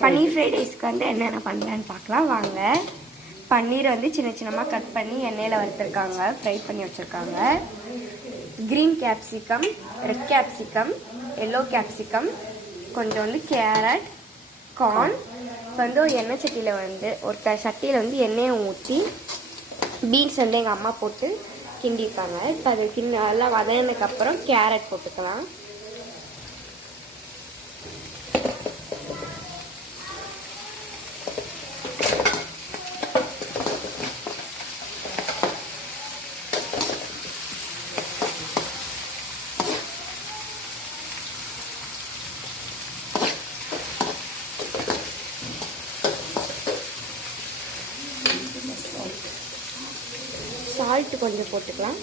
பன்னீர் fried ரைஸ்க்கு வந்து என்னென்ன பண்ணலான்னு பார்க்கலாம் வாங்க. பன்னீர் வந்து சின்ன சின்னமாக கட் பண்ணி எண்ணெயில் வறுத்துருக்காங்க, ஃப்ரை பண்ணி வச்சுருக்காங்க. Green capsicum, red capsicum, yellow capsicum, கொஞ்சம் வந்து கேரட், கார்ன். இப்போ வந்து ஒரு எண்ணெய் சட்டியில் வந்து ஒரு சட்டியில் வந்து எண்ணெயை ஊற்றி பீன்ஸ் வந்து எங்கள் அம்மா போட்டு கிண்டியிருக்காங்க. இப்போ அது நல்லா வதங்கினதுக்கப்புறம் கேரட் போட்டுக்கலாம். சால்ட்டு கொஞ்சம் போட்டுக்கலாம்.